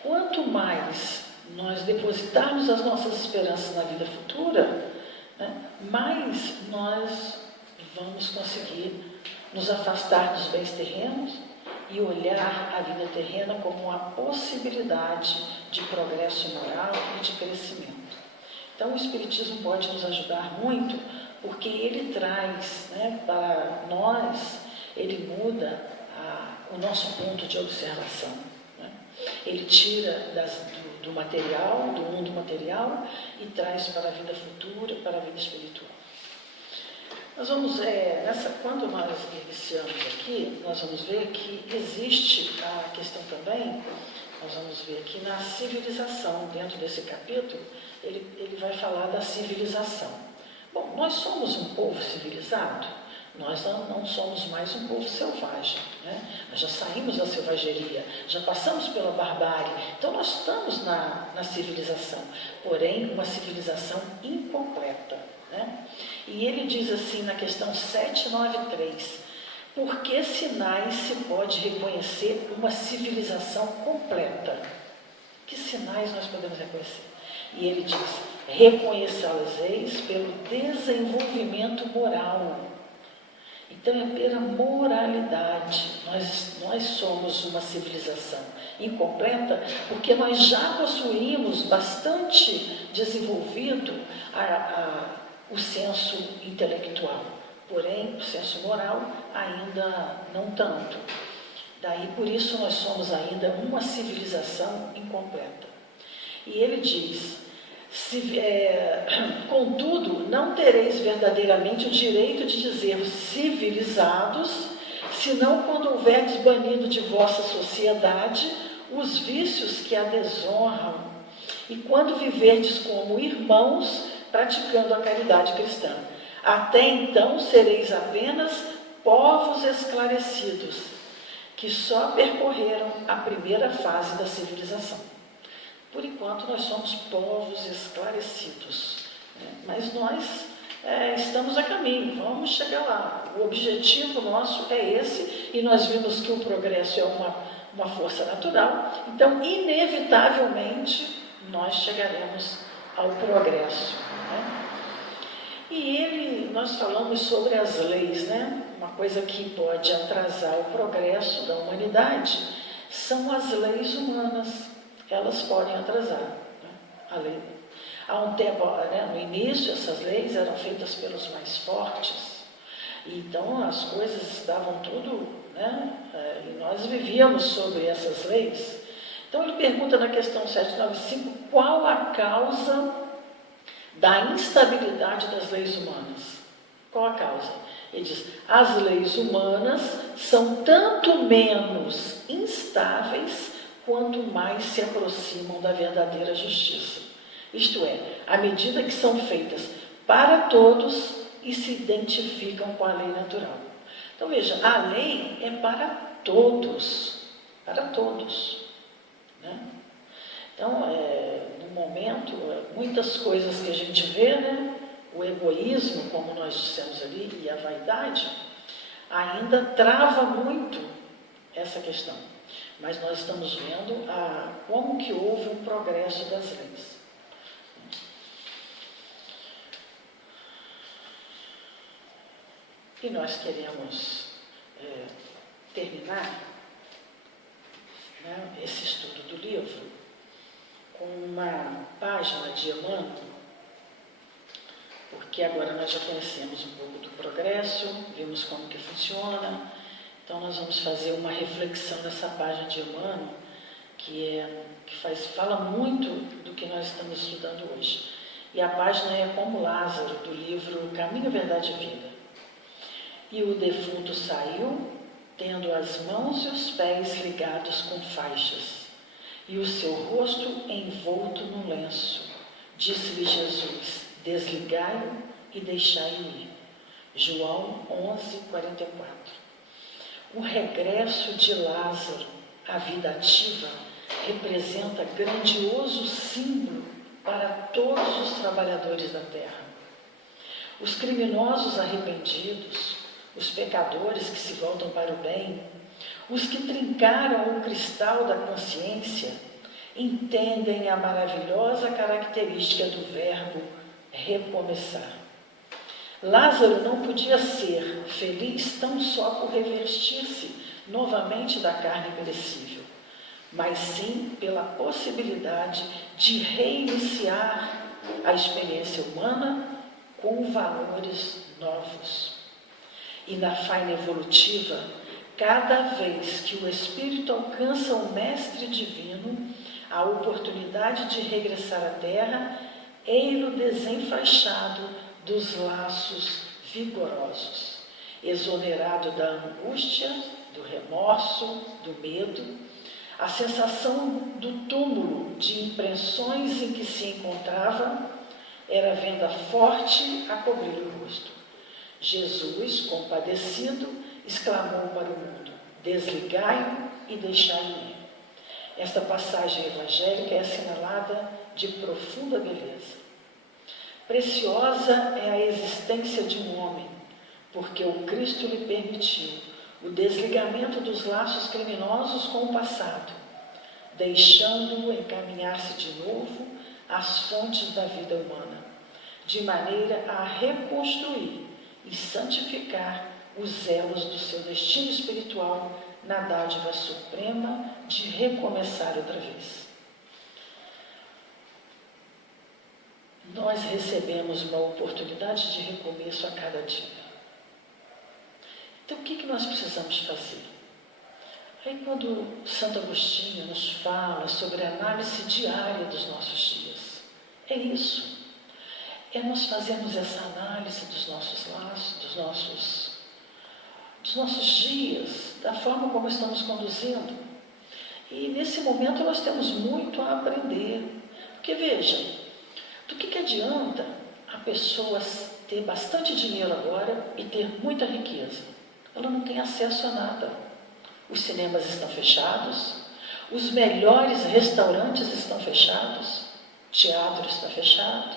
Quanto mais nós depositarmos as nossas esperanças na vida futura, mais nós vamos conseguir nos afastar dos bens terrenos e olhar a vida terrena como uma possibilidade de progresso moral e de crescimento. Então, o Espiritismo pode nos ajudar muito, porque ele traz, para nós, ele muda o nosso ponto de observação. Ele tira do material, do mundo material, e traz para a vida futura, para a vida espiritual. Nós vamos, quando nós iniciamos aqui, nós vamos ver que existe a questão também, nós vamos ver aqui na civilização, dentro desse capítulo, ele vai falar da civilização. Bom, nós somos um povo civilizado? Nós não somos mais um povo selvagem, Nós já saímos da selvageria, já passamos pela barbárie, então nós estamos na civilização, porém uma civilização incompleta, E ele diz assim na questão 793, por que sinais se pode reconhecer uma civilização completa? Que sinais nós podemos reconhecer? E ele diz, reconhecê-las pelo desenvolvimento moral. Então é pela moralidade. Nós somos uma civilização incompleta porque nós já possuímos bastante desenvolvido o senso intelectual, porém o senso moral ainda não tanto. Daí por isso nós somos ainda uma civilização incompleta. E ele diz, contudo, não tereis verdadeiramente o direito de dizer civilizados, senão quando houverdes banido de vossa sociedade os vícios que a desonram, e quando viverdes como irmãos, praticando a caridade cristã. Até então sereis apenas povos esclarecidos, que só percorreram a primeira fase da civilização. Por enquanto, nós somos povos esclarecidos, mas nós estamos a caminho, vamos chegar lá. O objetivo nosso é esse, e nós vimos que o progresso é uma força natural, então, inevitavelmente, nós chegaremos ao progresso. E nós falamos sobre as leis, uma coisa que pode atrasar o progresso da humanidade são as leis humanas. Elas podem atrasar a lei. Há um tempo, no início, essas leis eram feitas pelos mais fortes. Então, as coisas estavam tudo, e nós vivíamos sobre essas leis. Então, ele pergunta na questão 795, qual a causa da instabilidade das leis humanas? Qual a causa? Ele diz, as leis humanas são tanto menos instáveis quanto mais se aproximam da verdadeira justiça. Isto é, à medida que são feitas para todos e se identificam com a lei natural. Então veja, a lei é para todos, né? Então, no momento, muitas coisas que a gente vê, né? O egoísmo, como nós dissemos ali, e a vaidade, ainda trava muito essa questão. Mas nós estamos vendo como que houve um progresso das leis. E nós queremos terminar, né, esse estudo do livro com uma página de Emmanuel, porque agora nós já conhecemos um pouco do progresso, vimos como que funciona, então nós vamos fazer uma reflexão nessa página de Emmanuel, que fala muito do que nós estamos estudando hoje. E a página é Como Lázaro, do livro Caminho, Verdade e Vida. E o defunto saiu, tendo as mãos e os pés ligados com faixas, e o seu rosto envolto num lenço. Disse-lhe Jesus: desligai-o e deixai-o ir. João 11:44. O regresso de Lázaro à vida ativa representa grandioso símbolo para todos os trabalhadores da terra. Os criminosos arrependidos, os pecadores que se voltam para o bem, os que trincaram o cristal da consciência, entendem a maravilhosa característica do verbo recomeçar. Lázaro não podia ser feliz tão só por revestir-se novamente da carne perecível, mas sim pela possibilidade de reiniciar a experiência humana com valores novos. E na faina evolutiva, cada vez que o espírito alcança o mestre divino, a oportunidade de regressar à Terra, ei-lo desenfaixado dos laços vigorosos, exonerado da angústia, do remorso, do medo, a sensação do túmulo de impressões em que se encontrava era venda forte a cobrir o rosto. Jesus, compadecido, exclamou para o mundo: desligai-o e deixai-o ir. Esta passagem evangélica é assinalada de profunda beleza. Preciosa é a existência de um homem, porque o Cristo lhe permitiu o desligamento dos laços criminosos com o passado, deixando-o encaminhar-se de novo às fontes da vida humana, de maneira a reconstruir e santificar os elos do seu destino espiritual na dádiva suprema de recomeçar outra vez. Nós recebemos uma oportunidade de recomeço a cada dia. Então, o que nós precisamos fazer? Aí, quando Santo Agostinho nos fala sobre a análise diária dos nossos dias, é isso. É nós fazermos essa análise dos nossos laços, dos nossos dias, da forma como estamos conduzindo. E nesse momento nós temos muito a aprender. Porque veja, do que adianta a pessoa ter bastante dinheiro agora e ter muita riqueza? Ela não tem acesso a nada. Os cinemas estão fechados, os melhores restaurantes estão fechados, o teatro está fechado,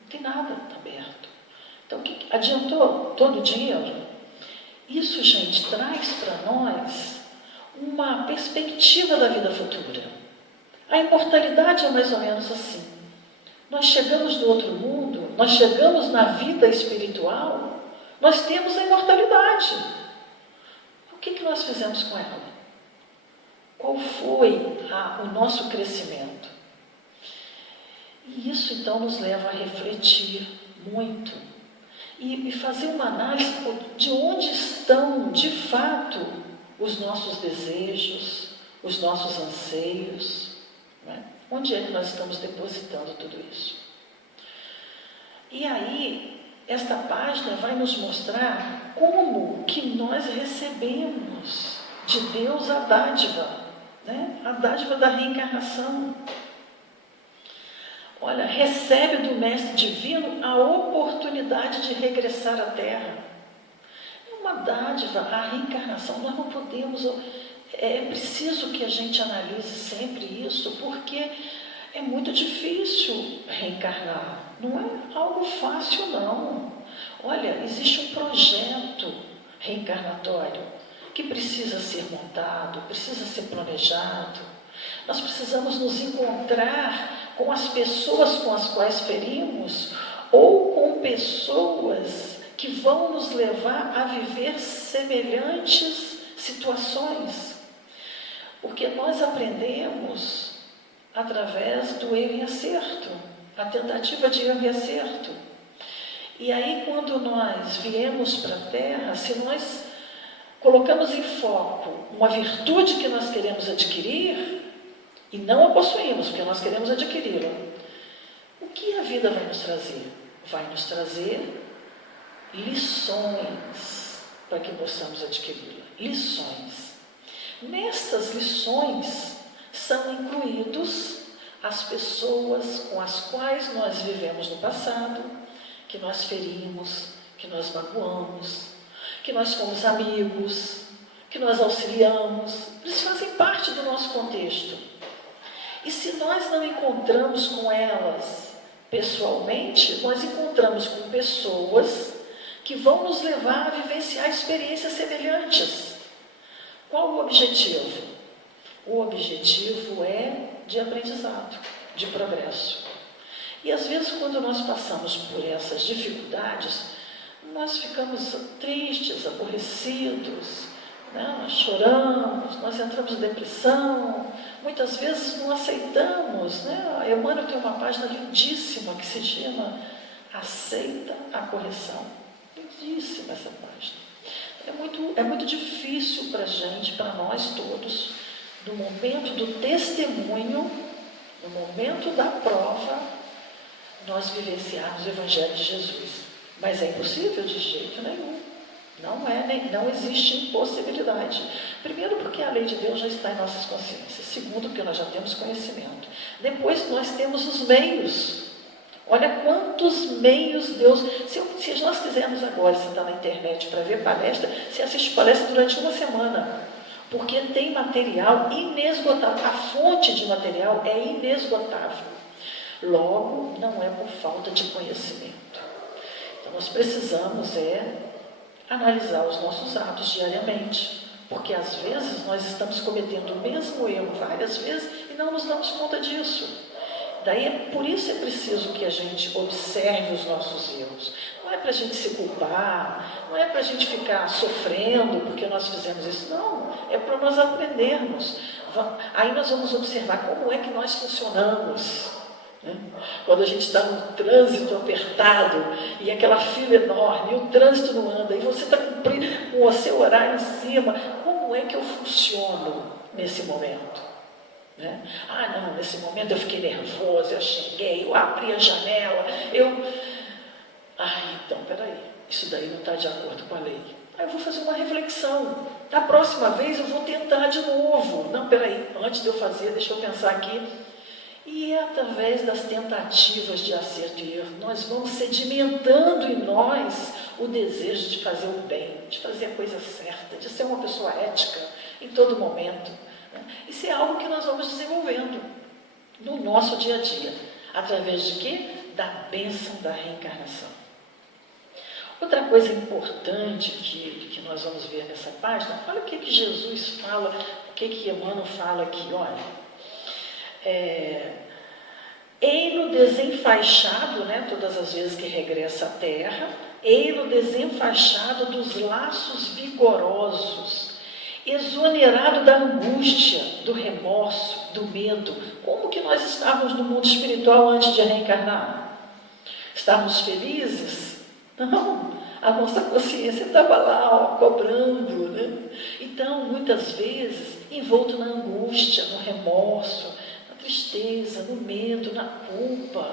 não tem nada aberto. Então, o que adiantou todo o dinheiro? Isso, gente, traz para nós uma perspectiva da vida futura. A imortalidade é mais ou menos assim. Nós chegamos do outro mundo, nós chegamos na vida espiritual, nós temos a imortalidade. O que nós fizemos com ela? Qual foi o nosso crescimento? E isso, então, nos leva a refletir muito e fazer uma análise de onde estão, de fato, os nossos desejos, os nossos anseios, né? Onde é que nós estamos depositando tudo isso? E aí, esta página vai nos mostrar como que nós recebemos de Deus a dádiva né? A dádiva da reencarnação. Olha, recebe do Mestre Divino a oportunidade de regressar à Terra. É uma dádiva, a reencarnação. Nós não podemos... É preciso que a gente analise sempre isso, porque é muito difícil reencarnar. Não é algo fácil, não. Olha, existe um projeto reencarnatório que precisa ser montado, precisa ser planejado. Nós precisamos nos encontrar com as pessoas com as quais ferimos ou com pessoas que vão nos levar a viver semelhantes situações. Porque nós aprendemos através do erro e acerto, a tentativa de erro e acerto. E aí, quando nós viemos para a Terra, se nós colocamos em foco uma virtude que nós queremos adquirir, e não a possuímos, porque nós queremos adquiri-la, o que a vida vai nos trazer? Vai nos trazer lições para que possamos adquiri-la. Lições. Nestas lições são incluídos as pessoas com as quais nós vivemos no passado, que nós ferimos, que nós magoamos, que nós fomos amigos, que nós auxiliamos. Eles fazem parte do nosso contexto. E se nós não encontramos com elas pessoalmente, nós encontramos com pessoas que vão nos levar a vivenciar experiências semelhantes. Qual o objetivo? O objetivo é de aprendizado, de progresso. E às vezes, quando nós passamos por essas dificuldades, nós ficamos tristes, aborrecidos, né? Nós choramos, nós entramos em depressão, muitas vezes não aceitamos, né? A Emmanuel tem uma página lindíssima que se chama Aceita a Correção. Lindíssima essa página. É muito difícil para a gente, para nós todos, no momento do testemunho, no momento da prova, nós vivenciarmos o Evangelho de Jesus. Mas é impossível de jeito nenhum. Não existe impossibilidade. Primeiro, porque a lei de Deus já está em nossas consciências. Segundo, porque nós já temos conhecimento. Depois, nós temos os meios. Olha quantos meios Deus... Se nós quisermos agora sentar na internet para ver palestra, você assiste palestra durante uma semana. Porque tem material inesgotável. A fonte de material é inesgotável. Logo, não é por falta de conhecimento. Então, nós precisamos analisar os nossos atos diariamente. Porque, às vezes, nós estamos cometendo o mesmo erro várias vezes e não nos damos conta disso. Daí, por isso é preciso que a gente observe os nossos erros. Não é para a gente se culpar, não é para a gente ficar sofrendo porque nós fizemos isso, não. É para nós aprendermos. Aí nós vamos observar como é que nós funcionamos. Né? Quando a gente está num trânsito apertado e aquela fila enorme, e o trânsito não anda, e você está cumprindo com o seu horário em cima, como é que eu funciono nesse momento? Né? Não, nesse momento eu fiquei nervosa, eu xinguei, eu abri a janela, então, peraí, isso daí não está de acordo com a lei. Aí eu vou fazer uma reflexão. Da próxima vez eu vou tentar de novo. Não, peraí, antes de eu fazer, deixa eu pensar aqui. E através das tentativas de acerto e erro, nós vamos sedimentando em nós o desejo de fazer o bem, de fazer a coisa certa, de ser uma pessoa ética em todo momento. Isso é algo que nós vamos desenvolvendo no nosso dia a dia. Através de quê? Da bênção da reencarnação. Outra coisa importante que nós vamos ver nessa página, olha o que Jesus fala, o que Emmanuel fala aqui, olha. Ei-lo desenfaixado, né, todas as vezes que regressa à Terra, ei-lo desenfaixado dos laços vigorosos, exonerado da angústia, do remorso, do medo. Como que nós estávamos no mundo espiritual antes de reencarnar? Estávamos felizes? Não, a nossa consciência estava lá, cobrando, né? Então, muitas vezes, envolto na angústia, no remorso, na tristeza, no medo, na culpa.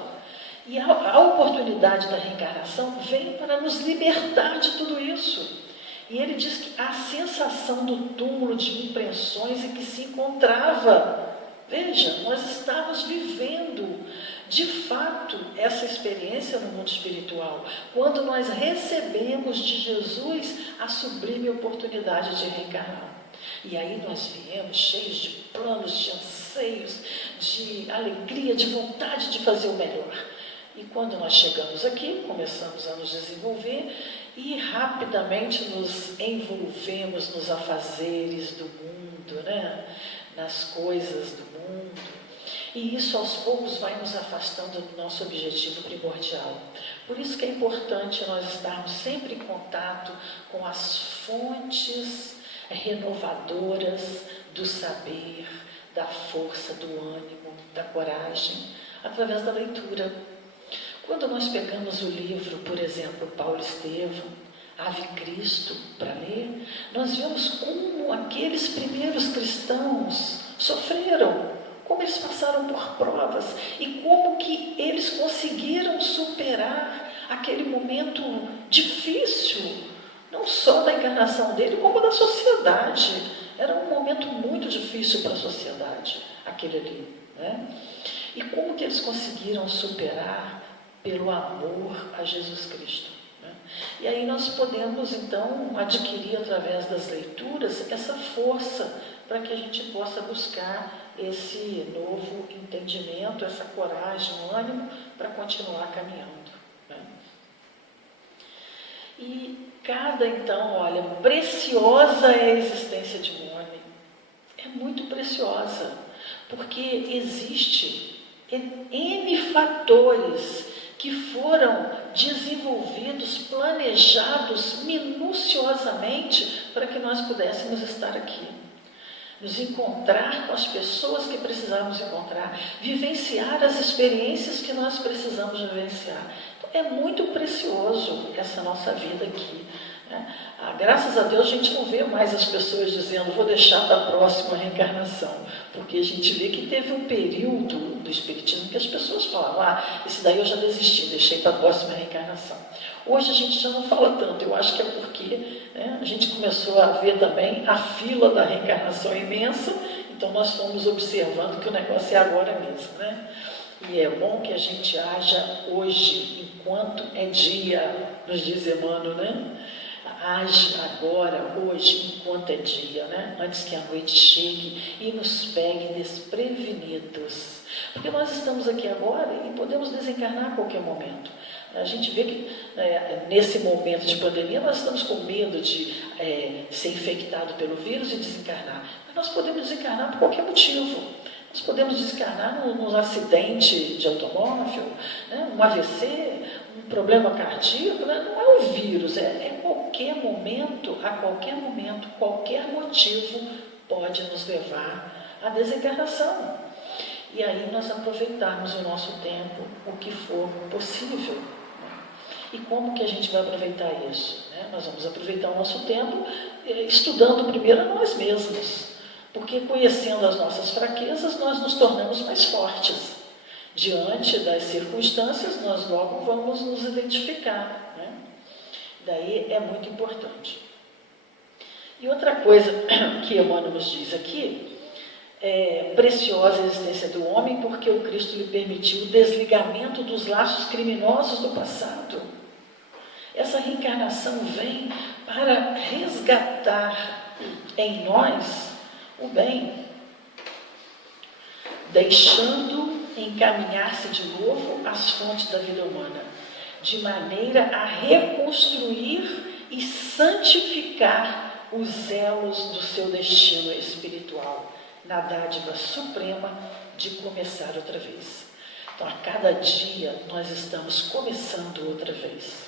E a oportunidade da reencarnação vem para nos libertar de tudo isso. E ele diz que a sensação do túmulo de impressões em que se encontrava. Veja, nós estávamos vivendo, de fato, essa experiência no mundo espiritual, quando nós recebemos de Jesus a sublime oportunidade de reencarnar. E aí nós viemos cheios de planos, de anseios, de alegria, de vontade de fazer o melhor. E quando nós chegamos aqui, começamos a nos desenvolver e rapidamente nos envolvemos nos afazeres do mundo, né? Nas coisas do mundo. E isso aos poucos vai nos afastando do nosso objetivo primordial. Por isso que é importante nós estarmos sempre em contato com as fontes renovadoras do saber, da força, do ânimo, da coragem, através da leitura. Quando nós pegamos o livro, por exemplo, Paulo Estevam, Ave Cristo, para ler, nós vemos como aqueles primeiros cristãos sofreram, como eles passaram por provas e como que eles conseguiram superar aquele momento difícil, não só da encarnação dele, como da sociedade. Era um momento muito difícil para a sociedade, aquele ali, né? E como que eles conseguiram superar? Pelo amor a Jesus Cristo, né? E aí nós podemos, então, adquirir através das leituras essa força para que a gente possa buscar esse novo entendimento, essa coragem, o ânimo para continuar caminhando, né? E então, olha, preciosa é a existência de um homem. É muito preciosa, porque existe N fatores que foram desenvolvidos, planejados minuciosamente para que nós pudéssemos estar aqui. Nos encontrar com as pessoas que precisamos encontrar, vivenciar as experiências que nós precisamos vivenciar. Então, é muito precioso essa nossa vida aqui, né? Graças a Deus a gente não vê mais as pessoas dizendo, vou deixar para a próxima reencarnação, porque a gente vê que teve um período do Espiritismo que as pessoas falavam, esse daí eu já desisti, deixei para a próxima reencarnação. Hoje a gente já não fala tanto, eu acho que é porque, né, a gente começou a ver também a fila da reencarnação imensa, então nós fomos observando que o negócio é agora mesmo, né? E é bom que a gente haja hoje, enquanto é dia, nos diz Emmanuel, né? Age agora, hoje, enquanto é dia, né? Antes que a noite chegue e nos pegue desprevenidos. Porque nós estamos aqui agora e podemos desencarnar a qualquer momento. A gente vê que nesse momento de pandemia nós estamos com medo de ser infectado pelo vírus e desencarnar. Mas nós podemos desencarnar por qualquer motivo. Nós podemos desencarnar num acidente de automóvel, né? Um AVC, um problema cardíaco, né? Não é o vírus, qualquer momento, a qualquer momento, qualquer motivo pode nos levar à desencarnação. E aí nós aproveitarmos o nosso tempo, o que for possível. Né? E como que a gente vai aproveitar isso? Né? Nós vamos aproveitar o nosso tempo estudando primeiro a nós mesmos. Porque conhecendo as nossas fraquezas, nós nos tornamos mais fortes. Diante das circunstâncias, nós logo vamos nos identificar, né? Daí é muito importante. E outra coisa que Emmanuel nos diz aqui, preciosa a existência do homem, porque o Cristo lhe permitiu o desligamento dos laços criminosos do passado. Essa reencarnação vem para resgatar em nós o bem, deixando encaminhar-se de novo às fontes da vida humana, de maneira a reconstruir e santificar os elos do seu destino espiritual, na dádiva suprema de começar outra vez. Então, a cada dia nós estamos começando outra vez.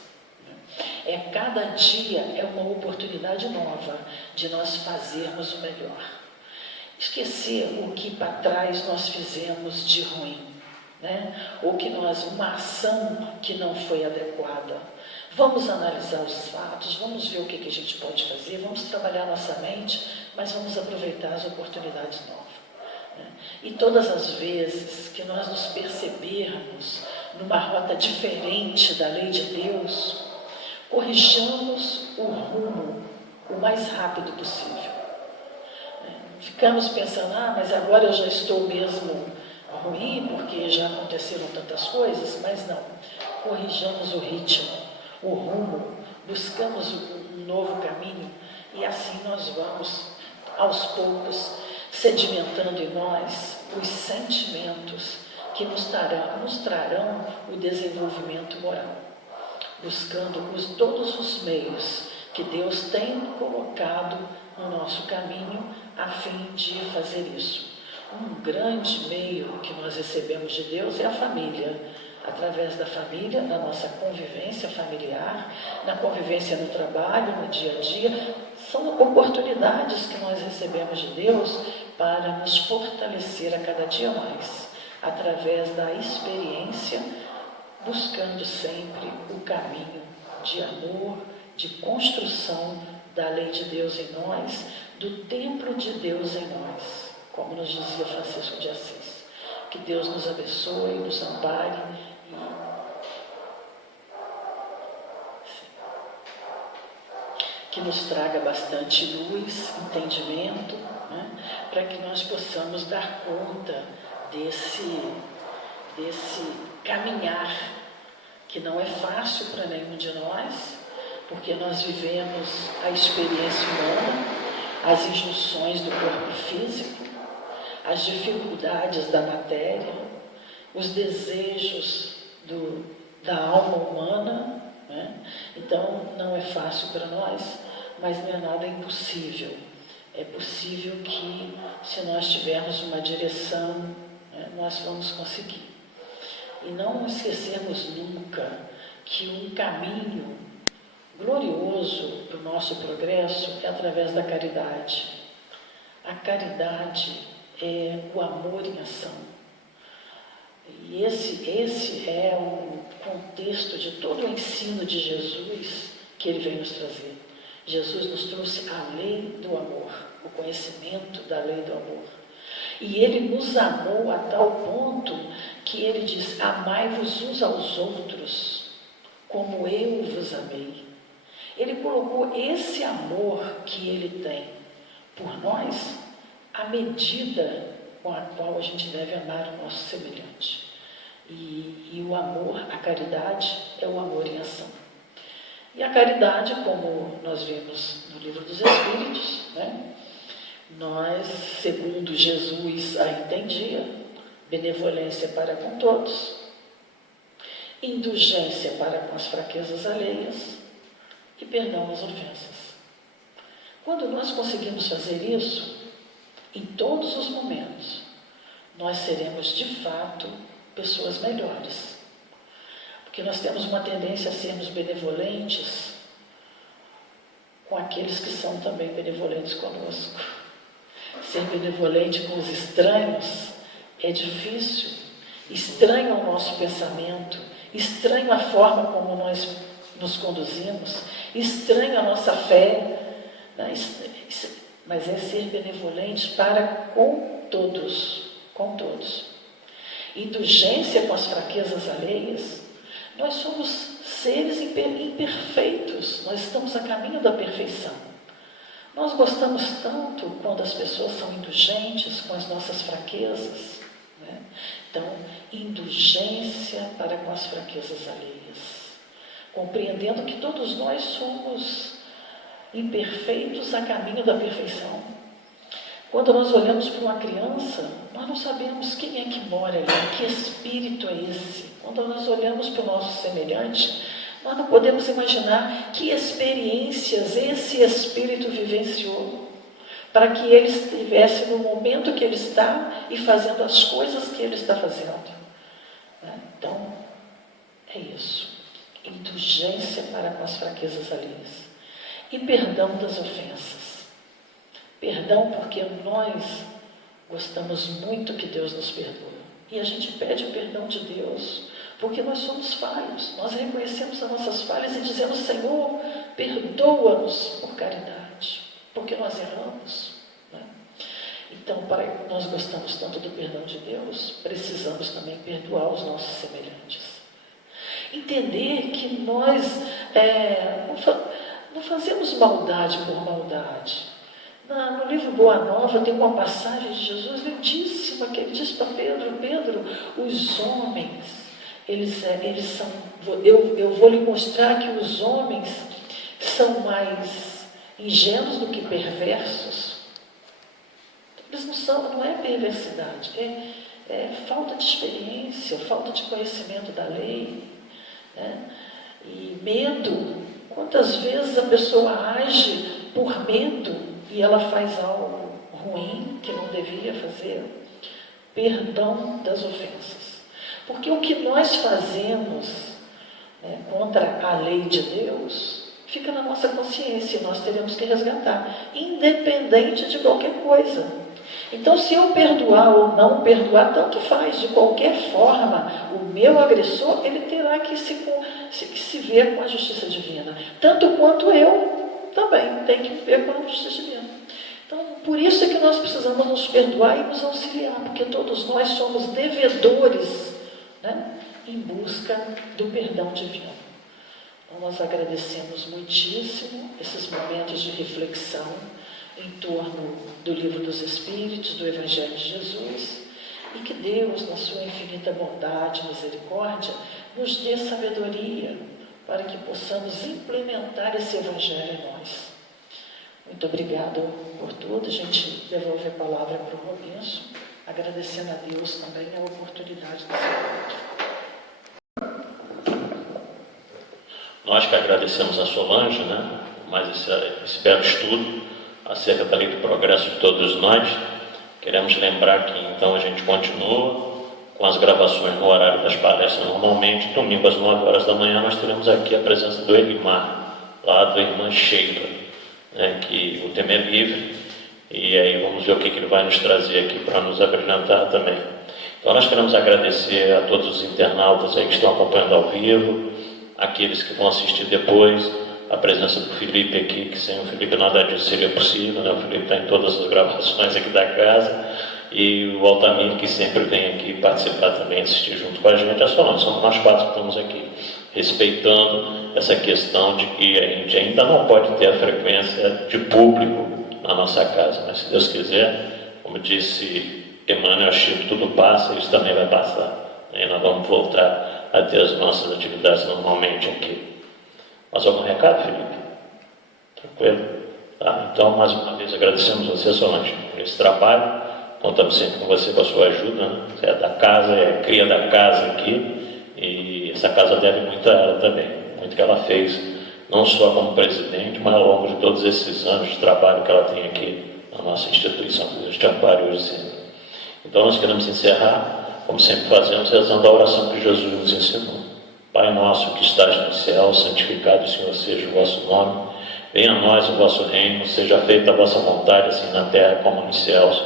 Cada dia é uma oportunidade nova de nós fazermos o melhor. Esquecer o que para trás nós fizemos de ruim, né? Ou que uma ação que não foi adequada. Vamos analisar os fatos, vamos ver o que a gente pode fazer, vamos trabalhar nossa mente, mas vamos aproveitar as oportunidades novas. Né? E todas as vezes que nós nos percebermos numa rota diferente da lei de Deus, corrijamos o rumo o mais rápido possível. Ficamos pensando, mas agora eu já estou mesmo ruim, porque já aconteceram tantas coisas, mas não. Corrijamos o ritmo, o rumo, buscamos um novo caminho, e assim nós vamos, aos poucos, sedimentando em nós os sentimentos que nos trarão o desenvolvimento moral, buscando todos os meios que Deus tem colocado no nosso caminho a fim de fazer isso. Um grande meio que nós recebemos de Deus é a família. Através da família, da nossa convivência familiar, na convivência no trabalho, no dia a dia, são oportunidades que nós recebemos de Deus para nos fortalecer a cada dia mais, através da experiência, buscando sempre o caminho de amor, de construção da lei de Deus em nós, do templo de Deus em nós, como nos dizia Francisco de Assis. Que Deus nos abençoe, nos ampare que nos traga bastante luz, entendimento, para que nós possamos dar conta desse caminhar, que não é fácil para nenhum de nós, porque nós vivemos a experiência humana, as injunções do corpo físico, as dificuldades da matéria, os desejos da alma humana, Então não é fácil para nós, mas não é nada impossível. É possível que, se nós tivermos uma direção, nós vamos conseguir. E não esquecermos nunca que um caminho glorioso para o nosso progresso é através da caridade. A caridade é o amor em ação. E esse é o contexto de todo o ensino de Jesus que ele vem nos trazer. Jesus nos trouxe a lei do amor, o conhecimento da lei do amor. E ele nos amou a tal ponto que ele diz: amai-vos uns aos outros, como eu vos amei. Ele colocou esse amor que ele tem por nós, a medida com a qual a gente deve amar o nosso semelhante. E o amor, a caridade, é o amor em ação. E a caridade, como nós vimos no Livro dos Espíritos, nós, segundo Jesus a entendia, benevolência para com todos, indulgência para com as fraquezas alheias e perdão às ofensas. Quando nós conseguimos fazer isso, em todos os momentos, nós seremos de fato pessoas melhores. Porque nós temos uma tendência a sermos benevolentes com aqueles que são também benevolentes conosco. Ser benevolente com os estranhos é difícil, estranho ao nosso pensamento, estranho a forma como nós nos conduzimos, estranho a nossa fé, mas é ser benevolente para com todos, com todos. Indulgência com as fraquezas alheias. Nós somos seres imperfeitos, nós estamos a caminho da perfeição. Nós gostamos tanto quando as pessoas são indulgentes com as nossas fraquezas. Então, indulgência para com as fraquezas alheias. Compreendendo que todos nós somos imperfeitos a caminho da perfeição. Quando nós olhamos para uma criança, nós não sabemos quem é que mora ali, que espírito é esse. Quando nós olhamos para o nosso semelhante, nós não podemos imaginar que experiências esse espírito vivenciou para que ele estivesse no momento que ele está e fazendo as coisas que ele está fazendo. Então, é isso. Indulgência para com as fraquezas alheias. E perdão das ofensas. Perdão porque nós gostamos muito que Deus nos perdoe. E a gente pede o perdão de Deus, porque nós somos falhos. Nós reconhecemos as nossas falhas e dizemos: Senhor, perdoa-nos por caridade, porque nós erramos. Então, nós gostamos tanto do perdão de Deus, precisamos também perdoar os nossos semelhantes. Entender que nós, Não fazemos maldade por maldade. No livro Boa Nova tem uma passagem de Jesus lindíssima que ele diz para Pedro: Pedro, os homens, eles são, eu vou lhe mostrar que os homens são mais ingênuos do que perversos. Eles não é perversidade, é falta de experiência, falta de conhecimento da lei, né? E medo. Quantas vezes a pessoa age por medo e ela faz algo ruim que não devia fazer? Perdão das ofensas. Porque o que nós fazemos, né, contra a lei de Deus fica na nossa consciência e nós teremos que resgatar, independente de qualquer coisa. Então, se eu perdoar ou não perdoar, tanto faz. De qualquer forma, o meu agressor, ele terá que se ver com a justiça divina. Tanto quanto eu também tenho que me ver com a justiça divina. Então, por isso é que nós precisamos nos perdoar e nos auxiliar, porque todos nós somos devedores, né, em busca do perdão divino. Então, nós agradecemos muitíssimo esses momentos de reflexão em torno do Livro dos Espíritos, do Evangelho de Jesus, e que Deus, na sua infinita bondade e misericórdia, nos dê sabedoria para que possamos implementar esse Evangelho em nós. Muito obrigada por tudo. A gente devolve a palavra para o Robinson, agradecendo a Deus também a oportunidade desse encontro. Nós que agradecemos a Solange, né, mais esse belo estudo acerca da lei do progresso de todos nós. Queremos lembrar que então a gente continua com as gravações no horário das palestras. Normalmente, domingo às 9 horas da manhã, nós teremos aqui a presença do Elimar, lá do irmã Sheila, né, que o tema é livre, e aí vamos ver o que ele vai nos trazer aqui para nos apresentar também. Então nós queremos agradecer a todos os internautas aí que estão acompanhando ao vivo, aqueles que vão assistir depois, a presença do Felipe aqui, que sem o Felipe nada disso seria possível, né? O Felipe está em todas as gravações aqui da casa, e o Altamir, que sempre vem aqui participar também, assistir junto com a gente. É só nós, somos nós quatro que estamos aqui, respeitando essa questão de que a gente ainda não pode ter a frequência de público na nossa casa, mas se Deus quiser, como disse Emmanuel Chico, tudo passa, isso também vai passar, e nós vamos voltar a ter as nossas atividades normalmente aqui. Mais algum recado, Felipe? Tranquilo? Tá? Então, mais uma vez, agradecemos você, Solange, por esse trabalho. Contamos sempre com você, com a sua ajuda, né? Você é da casa, é cria da casa aqui, e essa casa deve muito a ela também, muito que ela fez, não só como presidente, mas ao longo de todos esses anos de trabalho que ela tem aqui na nossa instituição, de Amparo hoje sempre. Então, nós queremos encerrar, como sempre fazemos, rezando a oração que Jesus nos ensinou. Pai nosso que estás no céu, santificado Senhor seja o vosso nome. Venha a nós o vosso reino, seja feita a vossa vontade, assim na terra como nos céus.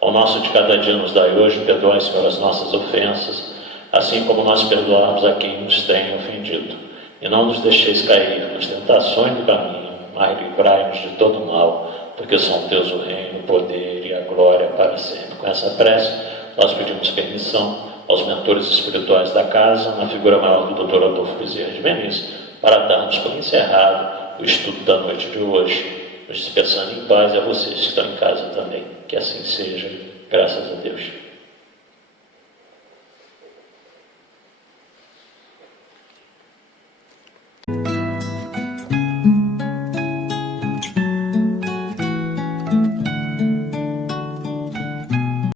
O nosso de cada dia nos dai hoje, perdoai, Senhor, as nossas ofensas, assim como nós perdoamos a quem nos tem ofendido. E não nos deixeis cair nas tentações do caminho, mas livrai-nos de todo mal, porque são teus o reino, o poder e a glória para sempre. Com essa prece, nós pedimos permissão aos mentores espirituais da casa, na figura maior do Dr. Adolfo Bezerra de Menezes, para darmos por encerrado o estudo da noite de hoje, nos dispersando em paz, e a vocês que estão em casa também. Que assim seja, graças a Deus.